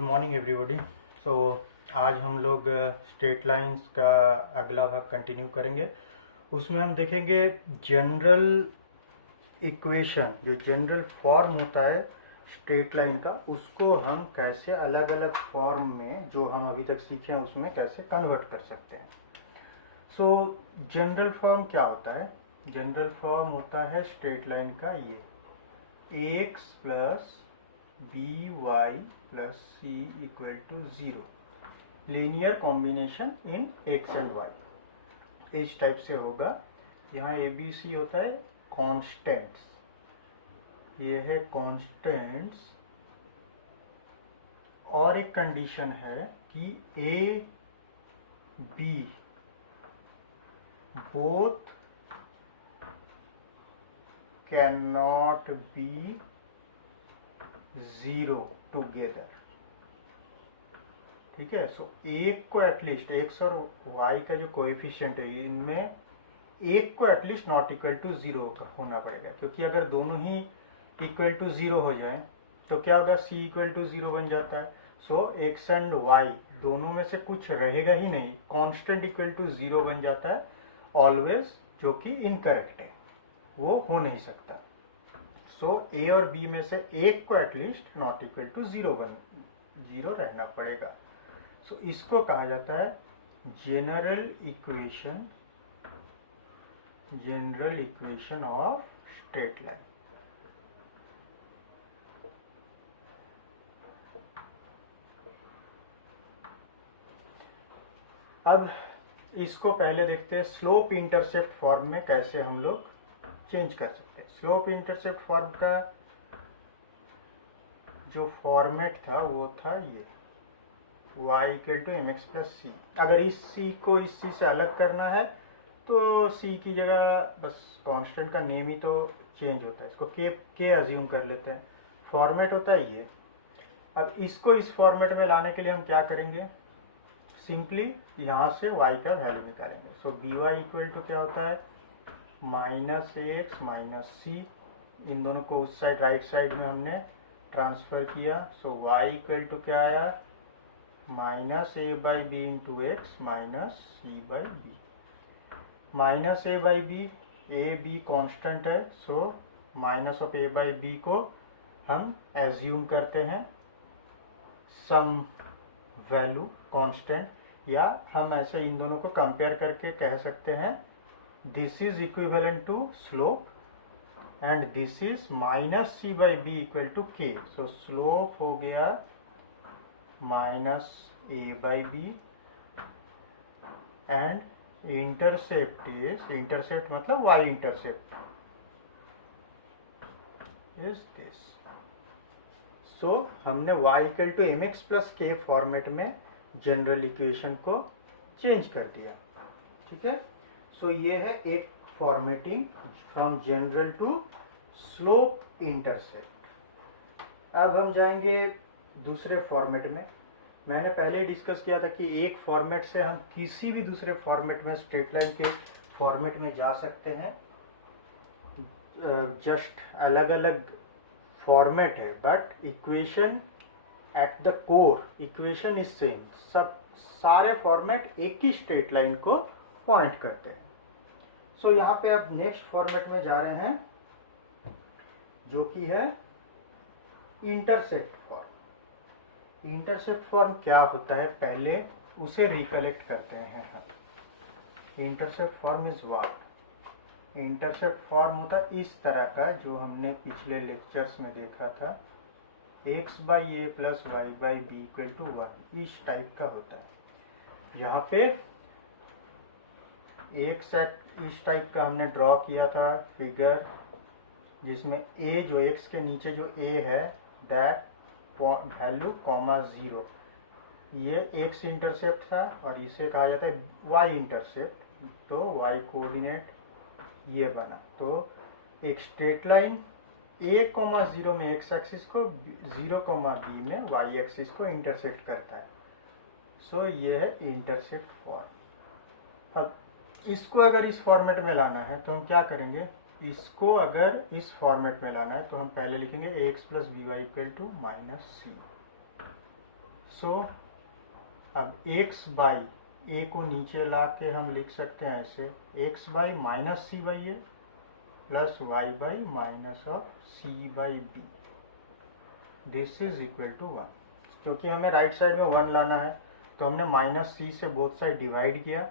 Good morning everybody. सो आज हम लोग स्ट्रेट लाइंस का अगला भाग कंटिन्यू करेंगे। उसमें हम देखेंगे जनरल इक्वेशन, जो जनरल फॉर्म होता है स्ट्रेट लाइन का, उसको हम कैसे अलग अलग फॉर्म में जो हम अभी तक सीखे हैं उसमें कैसे कन्वर्ट कर सकते हैं। सो जनरल फॉर्म क्या होता है? जनरल फॉर्म होता है स्ट्रेट लाइन का ये x plus b y plus c equal to 0, linear combination in x and y, इस टाइप से होगा। यहाँ ए बी सी होता है कॉन्स्टेंट्स, ये है कॉन्स्टेंट्स, और एक कंडीशन है कि A B both can not be 0 together. ठीक है। सो एक को एटलीस्ट, एक्स और वाई का जो कोएफिशिएंट है इनमें एक को एटलीस्ट नॉट इक्वल टू 0 होना पड़ेगा, क्योंकि अगर दोनों ही इक्वल टू 0 हो जाए तो क्या होगा, सी इक्वल टू 0 बन जाता है। सो एक्स एंड वाई दोनों में से कुछ रहेगा ही नहीं, कांस्टेंट इक्वल टू 0 बन जाता है ऑलवेज, जो कि इनकरेक्ट है, वो हो नहीं सकता। सो ए और बी में से एक को एटलीस्ट नॉट इक्वल टू 0 रहना पड़ेगा। सो इसको कहा जाता है general equation of straight line. अब इसको पहले देखते हैं स्लोप इंटरसेप्ट फॉर्म में कैसे हम लोग चेंज कर सकते हैं। स्लोप इंटरसेप्ट फॉर्म का जो फॉर्मेट था वो था ये y equal to m x plus c. अगर इस c को इस c से अलग करना है तो c की जगह बस कांस्टेंट का नेम ही तो चेंज होता है, इसको k अज्यूम कर लेते हैं। फॉर्मेट होता है ये। अब इसको इस फॉर्मेट में लाने के लिए हम क्या करेंगे, सिंपली यहाँ से y का वैल्यू निकालेंगे। सो बी वाई इक्वल टू क्या होता है, माइनस एक्स माइनस सी, इन दोनों को उस साइड राइट साइड में हमने ट्रांसफर किया। सो y इक्वल टू क्या आया, minus a by b into x minus c by b. Minus a by b, a b constant है, so minus of a by b को हम एज्यूम करते हैं सम वैल्यू कांस्टेंट, या हम ऐसे इन दोनों को कंपेयर करके कह सकते हैं this is equivalent to slope and this is minus c by b equal to k. So slope हो गया minus a by b and intercept is, intercept मतलब y intercept is this. So हमने y equal to m x plus k format में general equation को change कर दिया। ठीक है। सो ये है एक formatting from general to slope intercept. अब हम जाएंगे दूसरे फॉर्मेट में। मैंने पहले डिस्कस किया था कि एक फॉर्मेट से हम किसी भी दूसरे फॉर्मेट में, स्ट्रेट लाइन के फॉर्मेट में जा सकते हैं। जस्ट अलग अलग फॉर्मेट है, but equation at the core equation is same. सब सारे फॉर्मेट एक ही स्ट्रेट लाइन को पॉइंट करते हैं। सो यहाँ पे अब नेक्स्ट फॉर्मेट में जा रहे हैं, जो कि है इंटरसेप्ट फॉर्म। इंटरसेप्ट फॉर्म क्या होता है, पहले उसे रिकलेक्ट करते हैं हम। Intercept form is what? Intercept form होता है इस तरह का, जो हमने पिछले लेक्चर्स में देखा था, x by a plus y by b equal to 1, इस टाइप का होता है। यहाँ पे एक सेट इस टाइप का हमने ड्रॉ किया था फिगर, जिसमें a जो x के नीचे जो a है दैट वैल्यू कॉमा 0, ये x इंटरसेप्ट था, और इसे कहा जाता है y इंटरसेप्ट। तो y कोऑर्डिनेट ये बना। तो एक स्ट्रेट लाइन a,0 में x एक्सिस को, 0,b में y एक्सिस को इंटरसेक्ट करता है। सो ये है इंटरसेप्ट फॉर्म। अब इसको अगर इस फॉर्मेट में लाना है तो हम क्या करेंगे, इसको अगर इस फॉर्मेट में लाना है तो हम पहले लिखेंगे ax plus b y equal to minus c. So अब x बाई a को नीचे ला के हम लिख सकते हैं ऐसे, x by minus c by a plus y by minus of c by b, this is equal to 1। क्योंकि हमें राइट साइड में 1 लाना है तो हमने माइनस सी से बोथ साइड डिवाइड किया,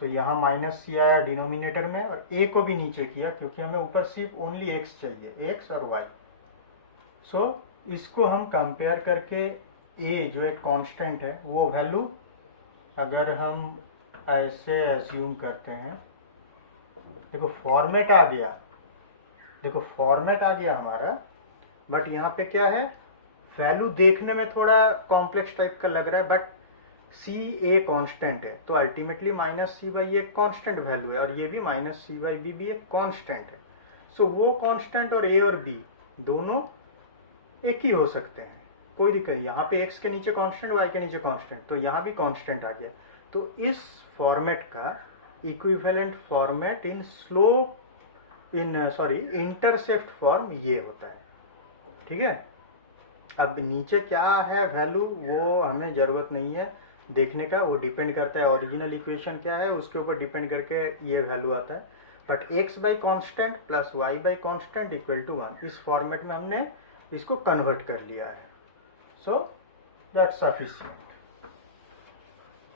तो यहाँ माइनस सी आया डिनोमिनेटर में, और a को भी नीचे किया क्योंकि हमें ऊपर सिर्फ ओनली x चाहिए, x और y। सो इसको हम कंपेयर करके a जो एक कांस्टेंट है वो वैल्यू अगर हम ऐसे एज्यूम करते हैं, देखो फॉर्मेट आ गया, देखो फॉर्मेट आ गया हमारा, बट यहाँ पे क्या है, वैल्यू देखने में थोड़ा कॉम्प्लेक्स टाइप का लग रहा है, बट सी ए कांस्टेंट है, तो अल्टीमेटली माइनस सी बाई एक कांस्टेंट वैल्यू है, और ये भी माइनस सी बाई बी भी एक कांस्टेंट है। सो वो कांस्टेंट और ए और बी दोनों एक ही हो सकते हैं, कोई दिक्कत। यहाँ पे x के नीचे कांस्टेंट, y के नीचे कांस्टेंट, तो यहाँ भी कांस्टेंट आ गया। तो इस फॉर्मेट का equivalent format in intercept form ये होता है, ठीक है। अब नीचे क्या है वैल्यू वो हमें जरूरत नहीं है देखने का, वो डिपेंड करता है ओरिजिनल इक्वेशन क्या है उसके ऊपर डिपेंड करके ये वैल्यू आता है। But x by constant plus y by constant equal to 1, इस फॉर्मेट में हमने इसको कन्वर्ट कर लिया है। So that's sufficient.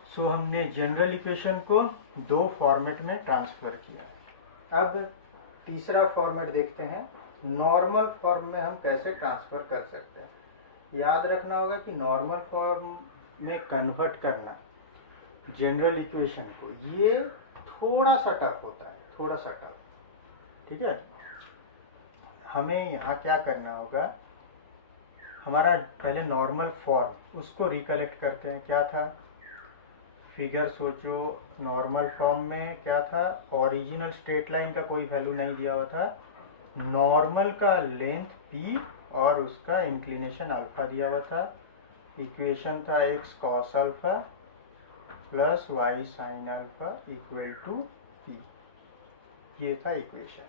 सो हमने जनरल इक्वेशन को दो फॉर्मेट में ट्रांसफर किया। अब तीसरा फॉर्मेट देखते हैं, नॉर्मल फॉर्म में हम कैसे ट्रांसफर कर सकते हैं। याद रखना होगा कि नॉर्मल फॉर्म में कन्वर्ट करना जनरल इक्वेशन को, ये थोड़ा सा टफ होता है, थोड़ा सा टफ, ठीक है। हमें यहाँ क्या करना होगा, हमारा पहले नॉर्मल फॉर्म उसको रिकलेक्ट करते हैं। क्या था फिगर, सोचो नॉर्मल फॉर्म में क्या था, ओरिजिनल स्ट्रेट लाइन का कोई वैल्यू नहीं दिया हुआ था, नॉर्मल का लेंथ p और उसका इंक्लिनेशन अल्फा दिया हुआ था, इक्वेशन था x cos alpha plus y sin alpha equal to p, ये था इक्वेशन।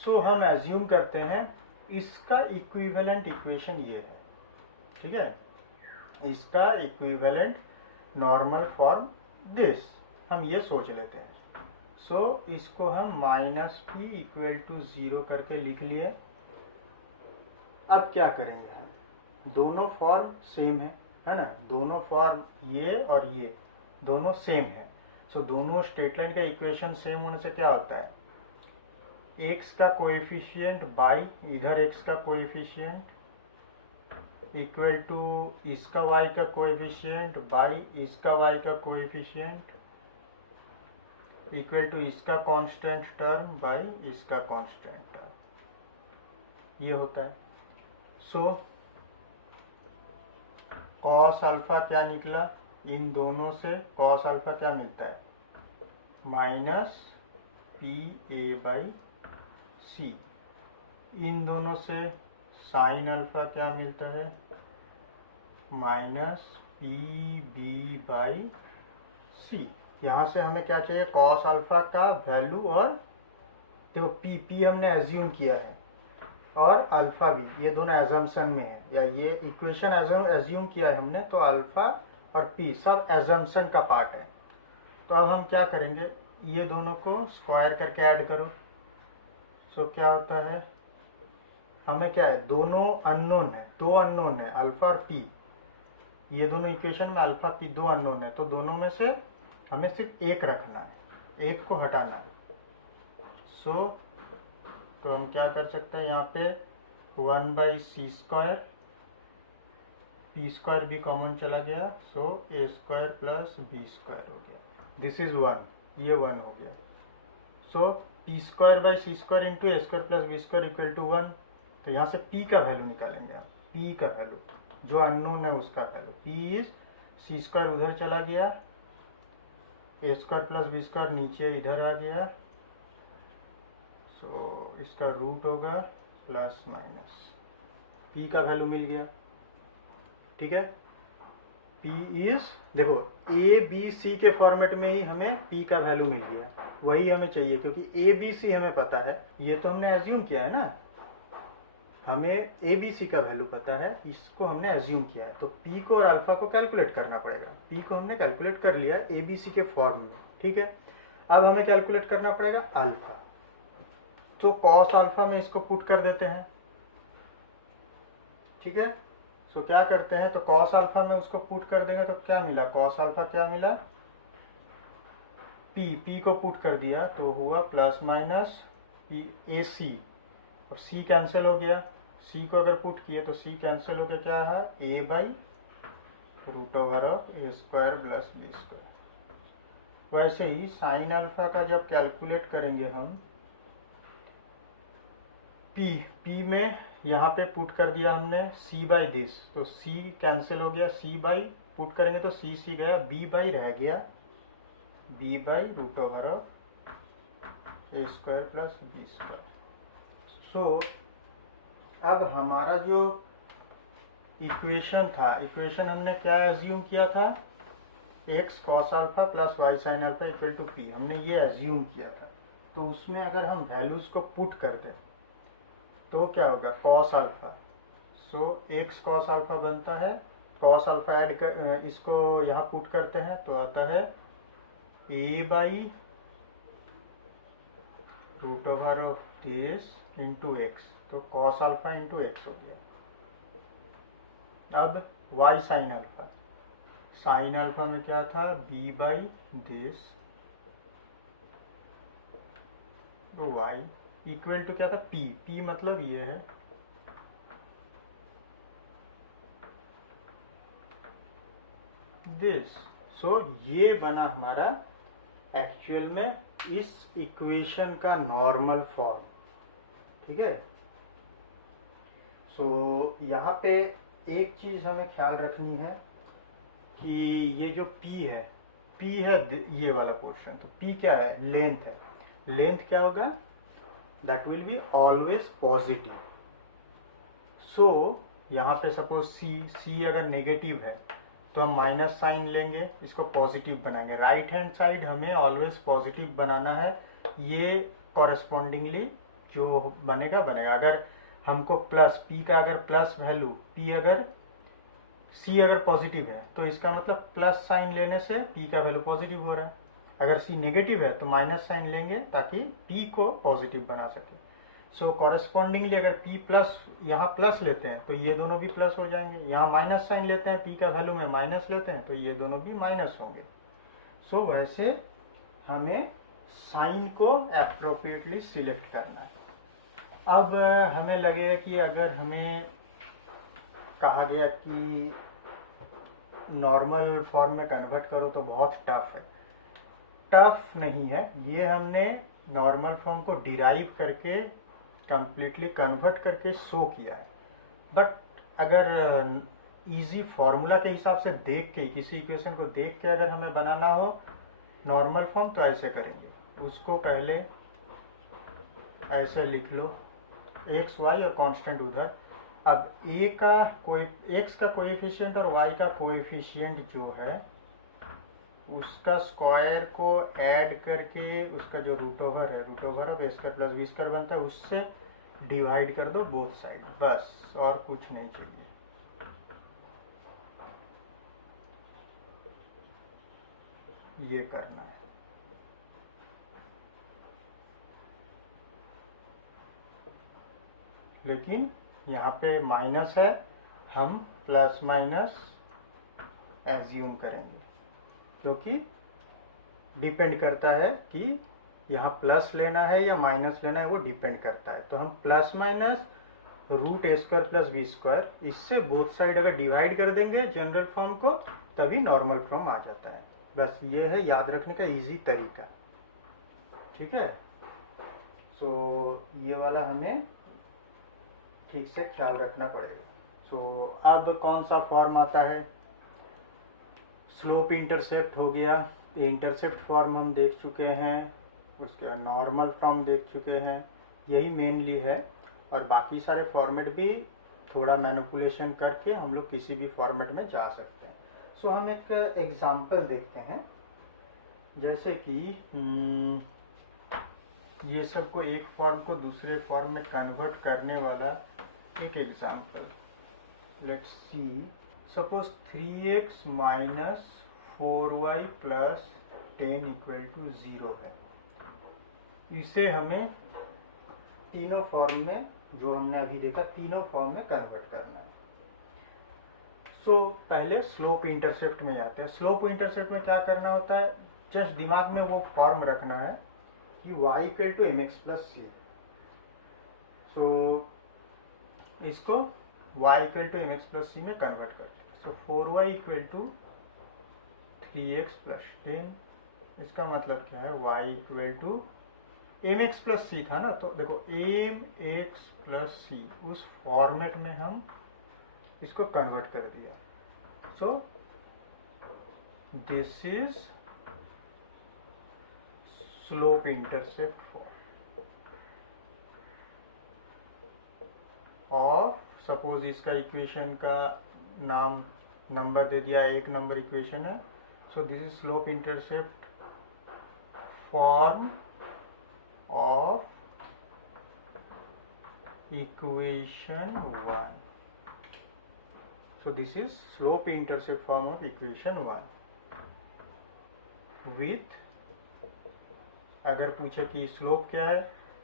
सो हम एज्यूम करते हैं इसका इक्विवेलेंट इक्वेशन ये है, ठीक है, इसका इक्विवेलेंट नॉर्मल फॉर्म दिस, हम ये सोच लेते हैं। सो इसको हम माइनस पी इक्वल टू 0 करके लिख लिए। अब क्या करेंगे हम, दोनों फॉर्म सेम है ना, दोनों फॉर्म ये और ये दोनों सेम है। सो दोनों स्ट्रेट लाइन का इक्वेशन सेम होने से क्या होता है, x का कोएफिशिएंट बाई इधर x का कोएफिशिएंट इक्वल टू इसका y का कोएफिशिएंट बाई इसका y का कोएफिशिएंट इक्वल टू इसका कांस्टेंट टर्म बाई इसका कांस्टेंट टर्म, ये होता है। सो कॉस अल्फा क्या निकला, इन दोनों से कॉस अल्फा क्या मिलता है, माइनस पी ए बाई सी, इन दोनों से साइन अल्फा क्या मिलता है, माइनस पी बी बाई सी। यहाँ से हमें क्या चाहिए, कॉस अल्फा का वैल्यू, और देखो पी हमने एज्यूम किया है और अल्फा भी, ये दोनों एजम्पशन में है, या ये इक्वेशन एज्यूम किया है हमने, तो अल्फा और पी सब एजम्पशन का पार्ट है। तो अब हम क्या करेंगे, ये दोनों को स्क्वायर करके ऐड करो। सो क्या होता है, हमें क्या है, दोनों अननोन है, दो अननोन है अल्फा और पी, ये दोनों इक्वेशन में अल्फा पी दो अननोन है, तो दोनों में से हमें सिर्फ एक रखना है, एक को हटाना है। सो तो हम क्या कर सकते हैं, यहाँ पे 1 by c square, p square भी कॉमन चला गया, so a square plus B square हो गया, दिस इज 1, ये 1 हो गया। So p square by c square into a square plus B square equal to 1, तो यहाँ से p का वैल्यू निकालेंगे आप, p का वैल्यू जो अननोन है उसका value, p is c square उधर चला गया, a square plus B square नीचे इधर आ गया, सो इसका रूट होगा प्लस माइनस, p का वैल्यू मिल गया, ठीक है। p इज, देखो ए बी सी के फॉर्मेट में ही हमें p का वैल्यू मिल गया, वही हमें चाहिए क्योंकि ए बी सी हमें पता है, ये तो हमने एज्यूम किया है ना, हमें ए बी सी का वैल्यू पता है, इसको हमने एज्यूम किया है, तो पी को और अल्फा को कैलकुलेट करना पड़ेगा। पी को हमने कैलकुलेट कर लिया ए बी सी के फॉर्म में, ठीक है। अब हमें कैलकुलेट करना पड़ेगा अल्फा, तो कॉस अल्फा में इसको पुट कर देते हैं, ठीक है। सो क्या करते हैं, तो कॉस अल्फा में उसको पुट कर देंगे, तो क्या मिला, कॉस अल्फा क्या मिला, पी को पुट कर दिया तो हुआ प्लस माइनस ए सी, और सी कैंसिल हो गया, सी को अगर पुट किए तो सी कैंसिल हो गया, क्या है a by root over of A square plus B square. वैसे ही साइन अल्फा का जब कैलकुलेट करेंगे हम, पी में यहाँ पे पुट कर दिया हमने सी बाई दिस, तो सी कैंसिल हो गया, सी बाई पुट करेंगे तो सी गया, बी बाई रह गया, b by root over of A square plus B square. So अब हमारा जो इक्वेशन था, इक्वेशन हमने क्या एज्यूम किया था, x cos alpha plus y sine alpha equal to p, हमने ये एज्यूम किया था। तो उसमें अगर हम वैल्यूज को पुट कर दें तो क्या होगा, कॉस अल्फा, सो एक्स कॉस अल्फा बनता है, कॉस अल्फा ऐड कर इसको यहाँ पुट करते हैं तो आता है a by root over of this into x, तो कॉस अल्फा इंटू एक्स हो गया। अब y sine alpha, sine alpha में क्या था, b by this y equal to क्या था, पी मतलब ये है, दिस। सो ये बना हमारा एक्चुअल में इस इक्वेशन का नॉर्मल फॉर्म, ठीक है। सो यहाँ पे एक चीज हमें ख्याल रखनी है कि ये जो P है ये वाला पोर्शन, तो P क्या है, लेंथ है, लेंथ क्या होगा, that will be always positive. So यहाँ पे सपोज C अगर नेगेटिव है तो हम माइनस साइन लेंगे, इसको पॉजिटिव बनाएंगे, राइट हैंड साइड हमें ऑलवेज पॉजिटिव बनाना है, ये कॉरेस्पॉन्डिंगली जो बनेगा। अगर हमको प्लस P का अगर प्लस वैल्यू, C अगर पॉजिटिव है तो इसका मतलब प्लस साइन लेने से P का वैल्यू पॉजिटिव हो रहा है, अगर C नेगेटिव है तो माइनस साइन लेंगे ताकि P को पॉजिटिव बना सके। सो कॉरेस्पॉन्डिंगली अगर P प्लस, यहाँ प्लस लेते हैं तो ये दोनों भी प्लस हो जाएंगे, यहाँ माइनस साइन लेते हैं P का वैल्यू में माइनस लेते हैं तो ये दोनों भी माइनस होंगे। सो वैसे हमें साइन को एप्रोप्रिएटली सिलेक्ट करना है। अब हमें लगेगा कि अगर हमें कहा गया कि नॉर्मल फॉर्म में कन्वर्ट करो तो बहुत टफ है, टफ नहीं है, ये हमने नॉर्मल फॉर्म को डिराइव करके कंप्लीटली कन्वर्ट करके शो किया है। बट अगर इजी फॉर्मूला के हिसाब से देख के, किसी इक्वेशन को देख के अगर हमें बनाना हो नॉर्मल फॉर्म तो ऐसे करेंगे, उसको पहले ऐसे लिख लो, एक्स वाई और कांस्टेंट उधर। अब एक्स का कोएफिशिएंट और वाई का कोएफिशिएंट जो है उसका स्क्वायर को ऐड करके उसका जो रूट ओवर है, root over of A square plus B square बनता है, उससे डिवाइड कर दो बोथ साइड, बस और कुछ नहीं चाहिए। ये करना है। लेकिन यहाँ पे माइनस है, हम प्लस माइनस एज्यूम करेंगे क्योंकि डिपेंड करता है कि यहाँ प्लस लेना है या माइनस लेना है, वो डिपेंड करता है। तो हम प्लस माइनस रूट ए स्क्वायर प्लस बी स्क्वायर, इससे बोथ साइड अगर डिवाइड कर देंगे जनरल फॉर्म को तभी नॉर्मल फॉर्म आ जाता है। बस ये है याद रखने का इजी तरीका, ठीक है। सो ये वाला हमें ठीक से ख्याल रखना पड़ेगा। सो अब कौन सा फॉर्म आता है, स्लोप इंटरसेप्ट हो गया, इंटरसेप्ट फॉर्म हम देख चुके हैं, उसके नॉर्मल फॉर्म देख चुके हैं, यही मेनली है। और बाकी सारे फॉर्मेट भी थोड़ा मैनिपुलेशन करके हम लोग किसी भी फॉर्मेट में जा सकते हैं। सो हम एक एग्जांपल देखते हैं, जैसे कि ये सब को एक फॉर्म को दूसरे फॉर्म में कन्वर्ट करने वाला एक example, let's see, suppose 3x minus 4y plus 10 equal to 0 है। इसे हमें तीनों फॉर्म में, जो हमने अभी देखा, तीनों फॉर्म में कन्वर्ट करना है। सो पहले स्लोप इंटरसेप्ट में जाते हैं। स्लोप इंटरसेप्ट में क्या करना होता है, जस्ट दिमाग में वो फॉर्म रखना है कि y equal to m x plus c. So इसको y equal to m x plus c में कन्वर्ट करते हैं। So 4y equal to 3x plus 10। इसका मतलब क्या है, y equal to m x plus c था ना, तो देखो एम एक्स प्लस सी, उस फॉर्मेट में हम इसको कन्वर्ट कर दिया। सो this is slope intercept form of, suppose इसका इक्वेशन का नाम नंबर दे दिया, एक नंबर इक्वेशन है। सो this is slope intercept form of equation 1. So this is slope intercept form of equation 1 with, अगर पूछे कि स्लोप क्या है,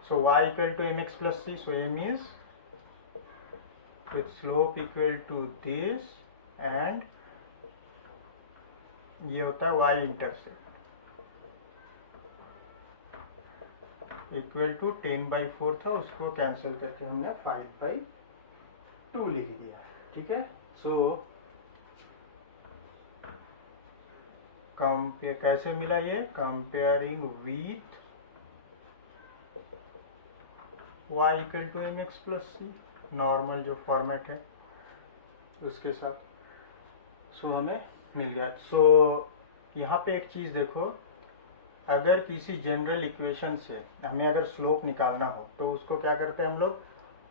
so y equal to mx plus c, so m is with slope equal to this, and ये होता है y intercept equal to 10/4 था, उसको कैंसिल करके हमने 5/2 लिख दिया। ठीक है, सो कंपेयर कैसे मिला, ये comparing with y equal to m x plus c, normal जो फॉर्मेट है उसके साथ। सो हमें मिल गया। सो यहाँ पे एक चीज़ देखो, अगर किसी जनरल इक्वेशन से हमें अगर स्लोप निकालना हो तो उसको क्या करते हैं हम लोग,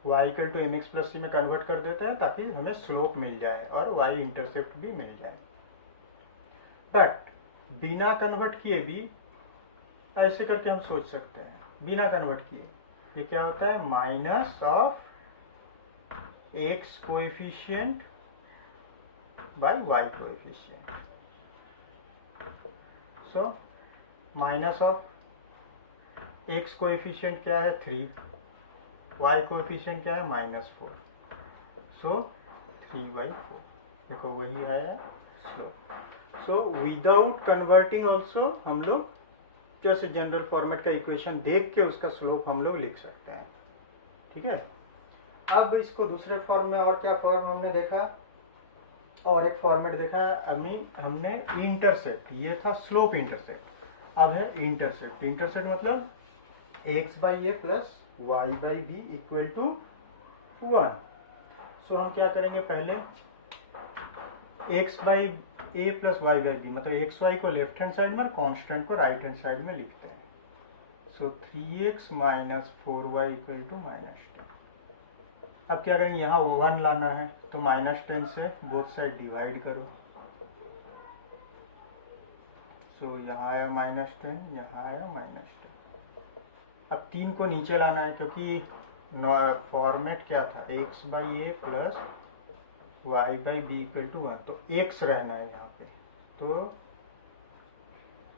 y equal to m x plus c में कन्वर्ट कर देते हैं ताकि हमें स्लोप मिल जाए और y इंटरसेप्ट भी मिल जाए। बट बिना कन्वर्ट किए भी ऐसे करके हम सोच सकते हैं, बिना कन्वर्ट किए ये क्या होता है, minus of x coefficient by y coefficient. So minus of x coefficient क्या है 3, y कोएफिशिएंट क्या है -4, सो 3/4। देखो वही है slope. So without converting also हम लोग जैसे जनरल फॉर्मेट का इक्वेशन देख के उसका स्लोप हम लोग लिख सकते हैं। ठीक है, अब इसको दूसरे फॉर्म में, और क्या फॉर्म हमने देखा, और एक फॉर्मेट देखा अभी हमने, इंटरसेप्ट। ये था स्लोप इंटरसेप्ट, अब है इंटरसेप्ट। इंटरसेप्ट मतलब x/a plus y/b equal to 1। सो हम क्या करेंगे, पहले x/a प्लस y/b मतलब xy को लेफ्ट हैंड साइड में और कांस्टेंट को राइट हैंड साइड में लिखते हैं। So 3x minus 4y equal to -10। अब क्या करेंगे, यहाँ 1 लाना है तो -10 से बोथ साइड डिवाइड करो। सो यहाँ आया -10, यहाँ आया -10। अब 3 को नीचे लाना है क्योंकि फॉर्मेट क्या था, x/a plus y/b equal to 1, तो x रहना है यहाँ पे, तो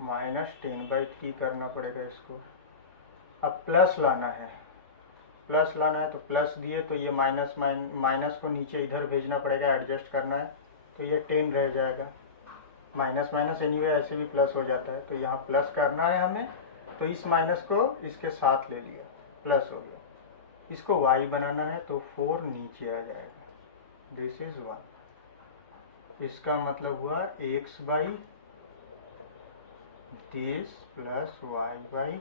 -10/3 करना पड़ेगा इसको। अब प्लस लाना है, प्लस लाना है तो प्लस दिए तो ये माइनस को नीचे इधर भेजना पड़ेगा, एडजस्ट करना है, तो ये 10 रह जाएगा। माइनस माइनस एनीवे ऐसे भी प्लस हो जाता है, तो यहाँ प्लस करना है हमें, तो इस माइनस को इसके साथ ले लिया, प्लस हो गया। इसको y बनाना है तो 4 नीचे आ जाएगा, दिस इज 1। इसका मतलब हुआ x by this plus y by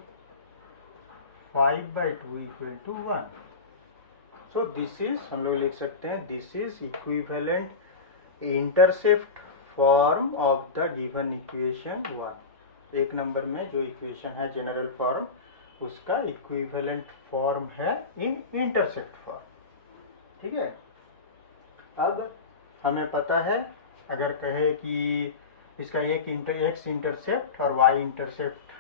5/2 equal to 1। So this is, हम लोग लिख सकते हैं, this is equivalent intercept form of the given equation 1। एक नंबर में जो इक्वेशन है जनरल फॉर्म, उसका इक्विवेलेंट फॉर्म है इन इंटरसेप्ट फॉर्म। ठीक है, अब हमें पता है, अगर कहे कि इसका एक x इंटरसेप्ट और y इंटरसेप्ट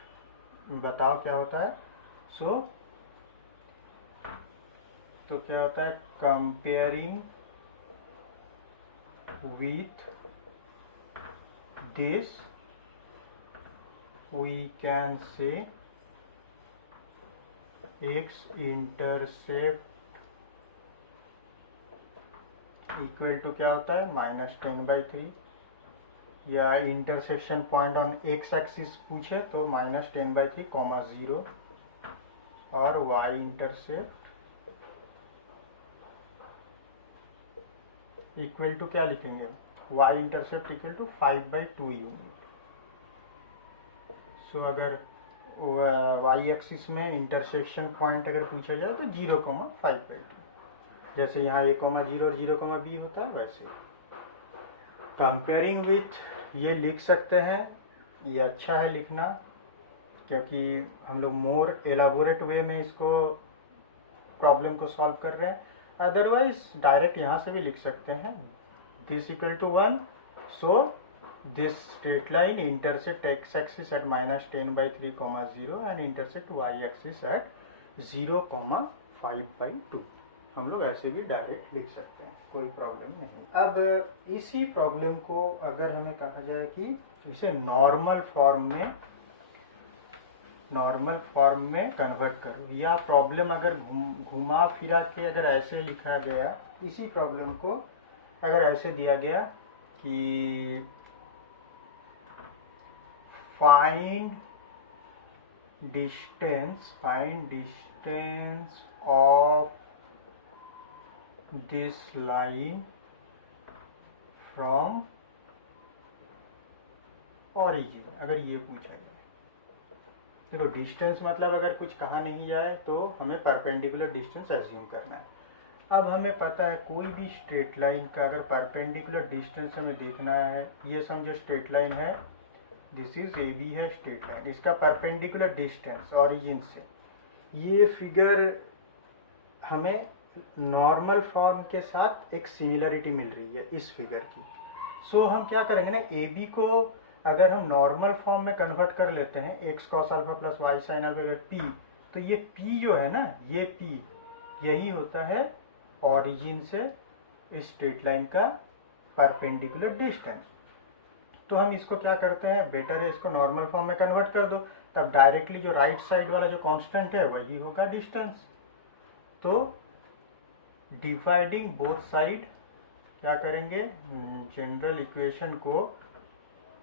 बताओ क्या होता है, तो क्या होता है, comparing with this, we can say x intercept equal to क्या होता है -10/3, या intersection point on x axis पूछे तो -10/3, 0, और y इंटरसेप्ट इक्वल टू क्या लिखेंगे, y intercept equal to 5/2 unit. So अगर y एक्सिस में इंटरसेक्शन पॉइंट अगर पूछा जाए तो 0,5/2, जैसे यहाँ a, 0 और 0, b होता है वैसे। कंपेयरिंग विथ ये लिख सकते हैं, ये अच्छा है लिखना, क्योंकि हम लोग मोर एलाबोरेट वे में इसको प्रॉब्लम को सॉल्व कर रहे हैं। अदरवाइज डायरेक्ट यहाँ से भी लिख सकते हैं, this equal to 1, so this straight line intersect x axis at -10/3, 0 and intersect y axis at 0,5/2। हम लोग ऐसे भी डायरेक्ट लिख सकते हैं, कोई प्रॉब्लम नहीं। अब इसी प्रॉब्लम को अगर हमें कहा जाए कि इसे नॉर्मल फॉर्म में कन्वर्ट करो, या प्रॉब्लम अगर घुमा फिरा के अगर ऐसे लिखा गया, इसी प्रॉब्लम को अगर ऐसे दिया गया कि find distance of this line from origin, अगर ये पूछा जाए। देखो डिस्टेंस मतलब अगर कुछ कहा नहीं जाए तो हमें परपेंडिकुलर डिस्टेंस एज्यूम करना है। अब हमें पता है कोई भी स्ट्रेट लाइन का अगर परपेंडिकुलर डिस्टेंस हमें देखना है, ये समझो स्ट्रेट लाइन है, दिस इज ए बी है स्ट्रेट लाइन, इसका परपेंडिकुलर डिस्टेंस ऑरिजिन से, ये फिगर हमें नॉर्मल फॉर्म के साथ एक सिमिलरिटी मिल रही है इस फिगर की। सो हम क्या करेंगे ना, ए बी को अगर हम नॉर्मल फॉर्म में कन्वर्ट कर लेते हैं, x cos alpha plus y sine alpha p, तो ये पी जो है ना, ये पी यही होता है ऑरिजिन से स्ट्रेट लाइन का परपेंडिकुलर डिस्टेंस। तो हम इसको क्या करते हैं, बेटर है इसको नॉर्मल फॉर्म में कन्वर्ट कर दो, तब डायरेक्टली जो राइट साइड वाला जो कांस्टेंट है वही होगा डिस्टेंस। तो डिवाइडिंग बोथ साइड क्या करेंगे, जनरल इक्वेशन को,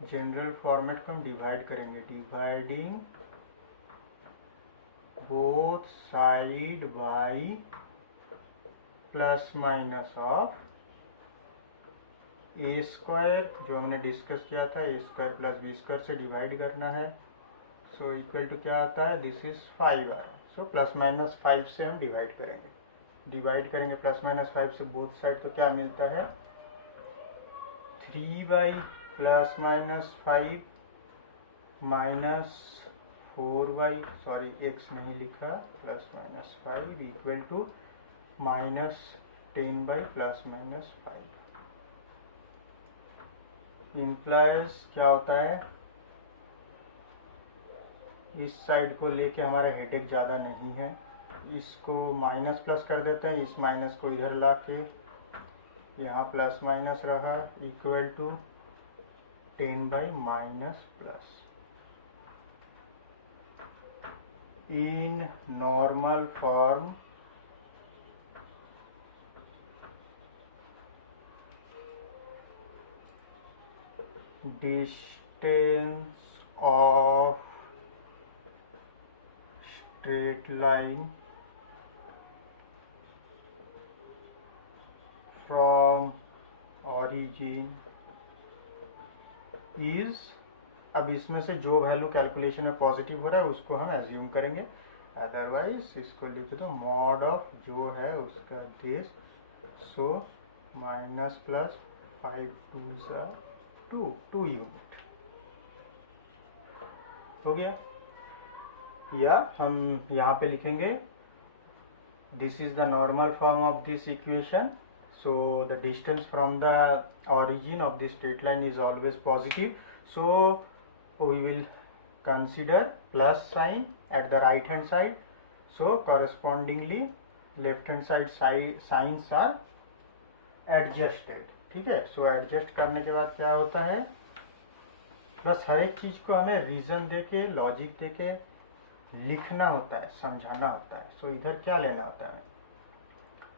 जनरल फॉर्मेट को हम डिवाइड करेंगे, dividing both side by plus minus of A square, जो हमने डिस्कस किया था, ए स्क्वायर प्लस बी स्क्वायर से डिवाइड करना है। सो इक्वल टू क्या आता है, this is 5r। So plus minus 5 से हम डिवाइड करेंगे प्लस माइनस 5 से बोथ साइड, तो क्या मिलता है 3y plus minus 5 minus 4y, sorry x नहीं लिखा, plus minus 5 equal to -10 plus minus 5। Implies क्या होता है, इस साइड को लेके हमारा हेडेक ज़्यादा नहीं है, इसको माइनस प्लस कर देते हैं, इस माइनस को इधर ला के यहाँ प्लस माइनस रहा, equal to 10/- plus. In normal form distance of straight line from origin is, अब इसमें से जो वैल्यू कैलकुलेशन में पॉजिटिव हो रहा है उसको हम एज्यूम करेंगे, अदरवाइज इसको लिख दो मॉड ऑफ जो है उसका this, so minus plus 5 2 unit हो गया। या हम यहाँ पे लिखेंगे this is the normal form of this equation, so the distance from the origin of this straight line is always positive, so we will consider plus sign at the right hand side, so correspondingly left hand side signs are adjusted, ठीक है। सो adjust करने के बाद क्या होता है, बस हर एक चीज को हमें रीजन देके लॉजिक देके लिखना होता है, समझाना होता है। सो इधर क्या लेना होता है,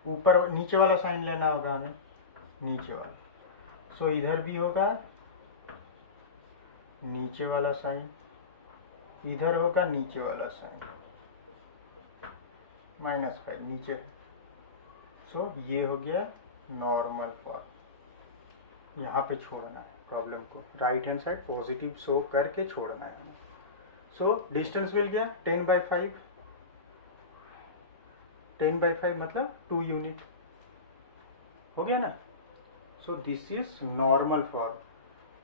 ऊपर नीचे वाला साइन लेना होगा हमें, नीचे वाला। सो इधर भी होगा नीचे वाला साइन, इधर होगा नीचे वाला साइन, -5 नीचे। सो ये हो गया नॉर्मल फॉर्म। यहाँ पे छोड़ना है प्रॉब्लम को, right hand side positive show करके छोड़ना है हमें। सो डिस्टेंस मिल गया 10/5, 10/5 मतलब 2 यूनिट हो गया ना। सो दिस इज नॉर्मल फॉर्म,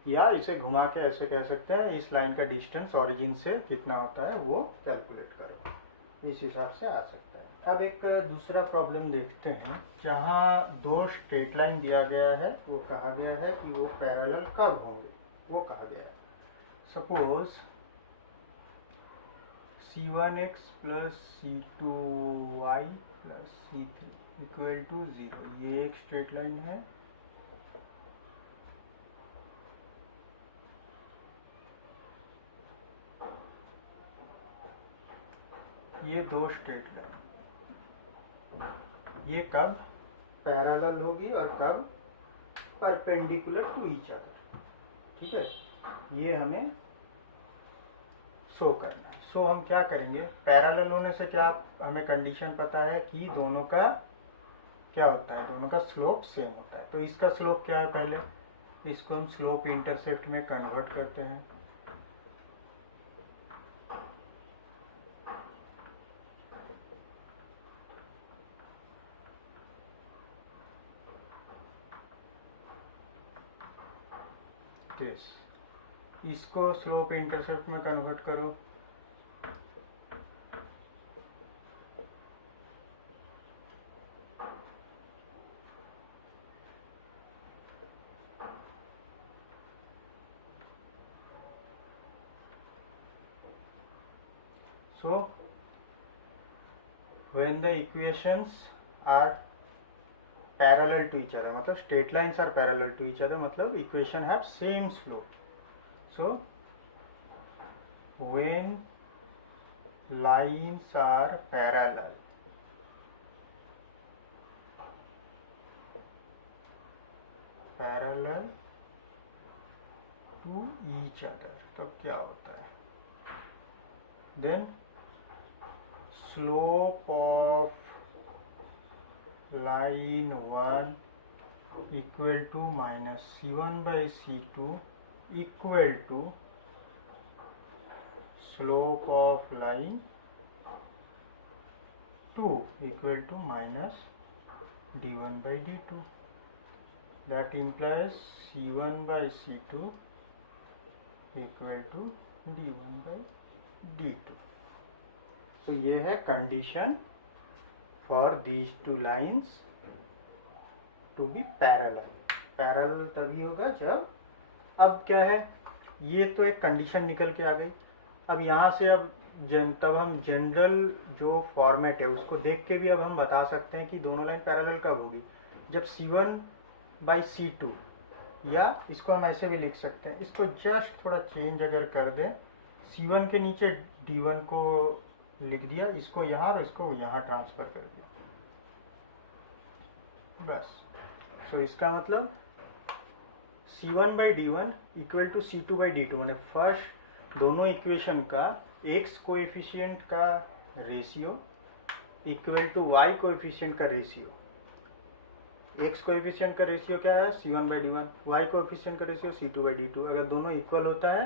या इसे घुमा के ऐसे कह सकते हैं, इस लाइन का डिस्टेंस ओरिजिन से कितना होता है वो कैलकुलेट करो, इस हिसाब से आ सकता है। अब एक दूसरा प्रॉब्लम देखते हैं, जहाँ दो स्ट्रेट लाइन दिया गया है, वो कहा गया है कि वो पैरेलल कब होंगे, वो कहा गया है। Suppose c1x plus c2y plus c3 equal to 0, ये एक स्ट्रेट लाइन है। ये दो स्ट्रेट लाइन, ये कब पैरेलल होगी और कब परपेंडिकुलर टू ईच अदर, ठीक है। ये हमें शो करना है। सो हम क्या करेंगे, पैरेलल होने से क्या हमें कंडीशन पता है कि दोनों का क्या होता है, दोनों का स्लोप सेम होता है। तो इसका स्लोप क्या है, पहले इसको हम स्लोप इंटरसेप्ट में कन्वर्ट करते हैं। इसको स्लोप इंटरसेप्ट में कन्वर्ट करो, so when the equations are parallel to each other, मतलब straight lines are parallel to each other, मतलब equation have same slope. So when lines are parallel to each other, तब क्या होता है, then slope of line 1 equal to minus c1 by c2 equal to slope of line 2 equal to minus d1 by d2. That implies c1 by c2 equal to d1 by d2. तो ये है condition for these two lines to be parallel. Parallel तभी होगा जब, अब क्या है, ये तो एक कंडीशन निकल के आ गई। अब यहाँ से अब तब हम जनरल जो फॉर्मेट है उसको देख के भी अब हम बता सकते हैं कि दोनों लाइन पैरेलल कब होगी, जब c1 by c2, या इसको हम ऐसे भी लिख सकते हैं, इसको जस्ट थोड़ा चेंज अगर कर दें, c1 के नीचे d1 को लिख दिया, इसको यहाँ और इसको यहाँ ट्रांसफर कर दिया, बस। सो इसका मतलब c1 by d1 equal to c2 by d2, माने फर्स्ट दोनों इक्वेशन का x कोएफिशिएंट का ratio equal to y coefficient का रेशियो। x कोएफिशिएंट का रेशियो क्या है, c1 by d1, y coefficient का रेशियो c2 by d2। अगर दोनों इक्वल होता है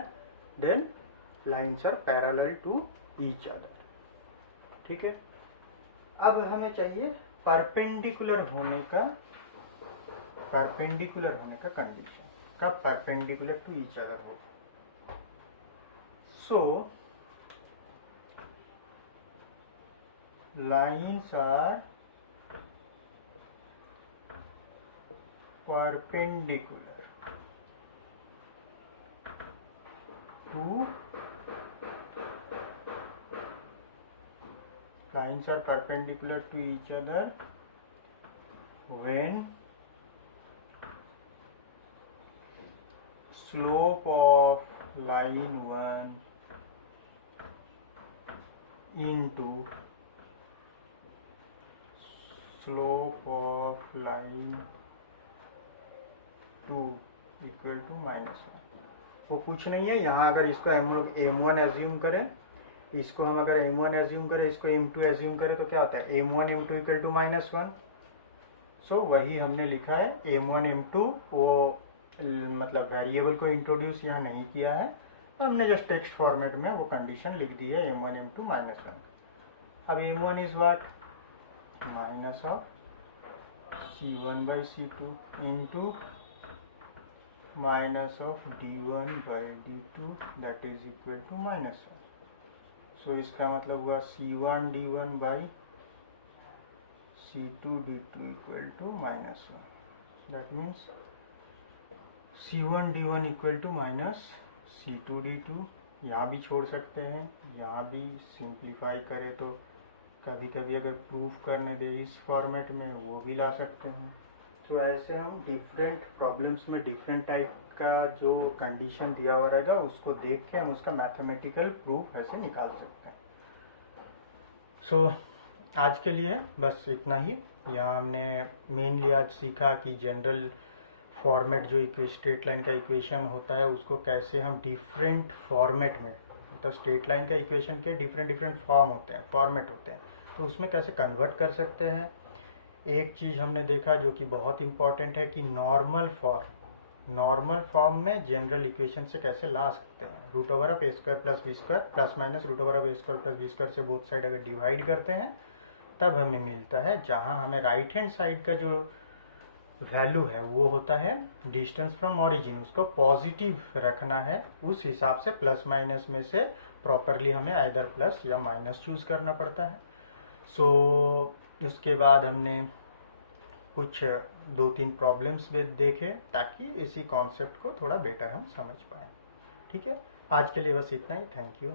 then lines are parallel to each other, ठीक है। अब हमें चाहिए परपेंडिकुलर होने का कंडीशन, कब परपेंडिकुलर टू ईच अदर हो। So lines are perpendicular to lines are perpendicular to each other when slope of line 1 into slope of line 2 equal to -1। वो कुछ नहीं है, यहाँ अगर इसको हम लोग m1 एज्यूम करें, इसको हम अगर m1 एज्यूम करें, इसको m2 एज्यूम करें, तो क्या होता है m1 m2 इक्वल टू -1। सो वही हमने लिखा है m1 m2, वो मतलब वेरिएबल को इंट्रोड्यूस यहाँ नहीं किया है, हमने जस्ट टेक्स्ट फॉर्मेट में वो कंडीशन लिख दी है m1 m2 -1। अब m1 is what, minus of c1 by c2 into minus of d1 by d2 that is equal to -1। So इसका मतलब हुआ c1 d1 by c2 d2 equal to -1। That means c1 d1 equal to minus c2 d2। यहाँ भी छोड़ सकते हैं, यहाँ भी सिंप्लीफाई करें तो कभी कभी अगर प्रूफ करने दे इस फॉर्मेट में वो भी ला सकते हैं। तो ऐसे हम डिफरेंट प्रॉब्लम्स में डिफरेंट टाइप का जो कंडीशन दिया हुआ रहेगा उसको देख के हम उसका मैथमेटिकल प्रूफ ऐसे निकाल सकते हैं। सो आज के लिए बस इतना ही। यहाँ हमने मेनली आज सीखा कि जनरल फॉर्मेट जो स्ट्रेट लाइन का इक्वेशन होता है उसको कैसे हम डिफरेंट फॉर्मेट में, तो स्ट्रेट लाइन का इक्वेशन के डिफरेंट फॉर्म होते हैं, फॉर्मेट होते हैं, तो उसमें कैसे कन्वर्ट कर सकते हैं। एक चीज़ हमने देखा जो कि बहुत इंपॉर्टेंट है कि नॉर्मल फॉर्म में जनरल इक्वेशन से कैसे ला सकते हैं। Root over of A square plus B square plus minus root over of A square plus B square से बोथ साइड अगर डिवाइड करते हैं तब हमें मिलता है, जहाँ हमें राइट हैंड साइड का जो वैल्यू है वो होता है डिस्टेंस फ्रॉम ओरिजिन, उसको पॉजिटिव रखना है, उस हिसाब से प्लस माइनस में से प्रॉपरली हमें आइदर प्लस या माइनस चूज करना पड़ता है। सो उसके बाद हमने कुछ 2-3 प्रॉब्लम्स भी देखे ताकि इसी कॉन्सेप्ट को थोड़ा बेटर हम समझ पाए। ठीक है, आज के लिए बस इतना ही। Thank you.